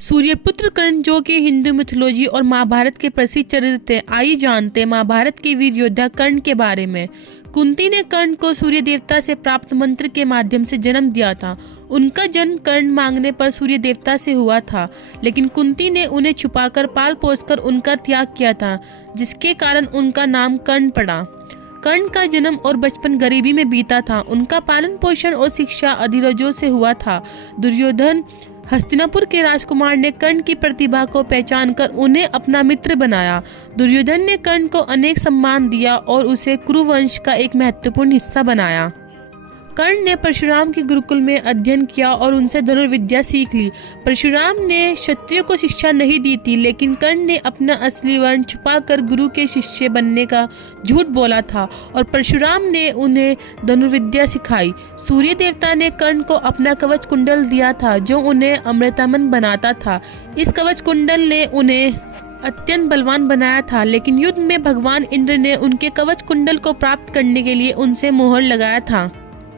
सूर्यपुत्र कर्ण, जो कि हिंदू मिथोलॉजी और महाभारत के प्रसिद्ध चरित्र थे। आइए जानते हैं महाभारत के वीर योद्धा कर्ण के बारे में। कुंती ने कर्ण को सूर्य देवता से प्राप्त मंत्र के माध्यम से जन्म दिया था। उनका जन्म कर्ण मांगने पर सूर्य देवता से हुआ था, लेकिन कुंती ने उन्हें छुपाकर पाल पोसकर उनका त्याग किया था, जिसके कारण उनका नाम कर्ण पड़ा। कर्ण का जन्म और बचपन गरीबी में बीता था। उनका पालन पोषण और शिक्षा अधिराज्यों से हुआ था। दुर्योधन, हस्तिनापुर के राजकुमार, ने कर्ण की प्रतिभा को पहचानकर उन्हें अपना मित्र बनाया। दुर्योधन ने कर्ण को अनेक सम्मान दिया और उसे कुरुवंश का एक महत्वपूर्ण हिस्सा बनाया। कर्ण ने परशुराम के गुरुकुल में अध्ययन किया और उनसे धनुर्विद्या सीख ली। परशुराम ने क्षत्रियों को शिक्षा नहीं दी थी, लेकिन कर्ण ने अपना असली वर्ण छुपाकर गुरु के शिष्य बनने का झूठ बोला था और परशुराम ने उन्हें धनुर्विद्या सिखाई। सूर्य देवता ने कर्ण को अपना कवच कुंडल दिया था, जो उन्हें अमृतमन बनाता था। इस कवच कुंडल ने उन्हें अत्यंत बलवान बनाया था, लेकिन युद्ध में भगवान इंद्र ने उनके कवच कुंडल को प्राप्त करने के लिए उनसे मोहर लगाया था।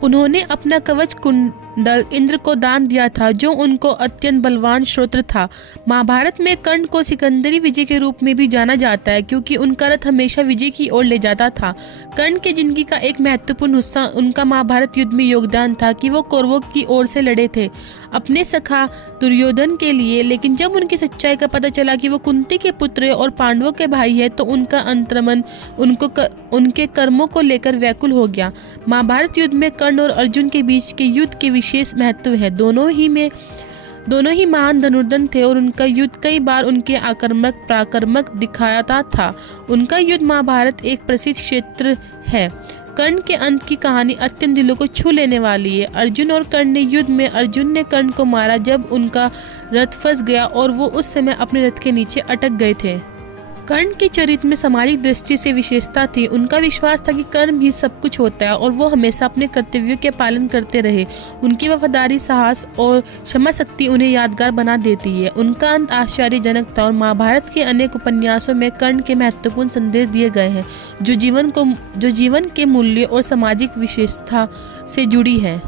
उन्होंने अपना कवच कुंडल इंद्र को दान दिया था, जो उनको अत्यंत बलवान श्रोत्र था। महाभारत में कर्ण को सिकंदरी विजय के रूप में भी जाना जाता है, क्योंकि उनका रथ हमेशा विजय की ओर ले जाता था। कर्ण की जिंदगी का एक महत्वपूर्ण हिस्सा उनका महाभारत युद्ध में योगदान था कि वो कौरवों की ओर से लड़े थे अपने सखा दुर्योधन के लिए, लेकिन जब उनकी सच्चाई का पता चला कि वो कुंती के पुत्र और पांडवों के भाई है, तो उनका अंतर्मन उनके कर्मों को लेकर व्याकुल हो गया। महाभारत युद्ध में कर्ण और अर्जुन के बीच के युद्ध के विशेष महत्व है। दोनों ही महान धनुर्धर थे और उनका युद्ध कई बार उनके आक्रामक पराक्रमक दिखाता था। उनका युद्ध महाभारत एक प्रसिद्ध क्षेत्र है। कर्ण के अंत की कहानी अत्यंत दिलों को छू लेने वाली है। अर्जुन और कर्ण ने युद्ध में अर्जुन ने कर्ण को मारा जब उनका रथ फंस गया और वो उस समय अपने रथ के नीचे अटक गए थे। कर्ण के चरित्र में सामाजिक दृष्टि से विशेषता थी। उनका विश्वास था कि कर्म ही सब कुछ होता है और वो हमेशा अपने कर्तव्यों के पालन करते रहे। उनकी वफादारी, साहस और क्षमा शक्ति उन्हें यादगार बना देती है। उनका अंत आश्चर्यजनक था और महाभारत के अनेक उपन्यासों में कर्ण के महत्वपूर्ण संदेश दिए गए हैं, जो जीवन के मूल्य और सामाजिक विशेषता से जुड़ी है।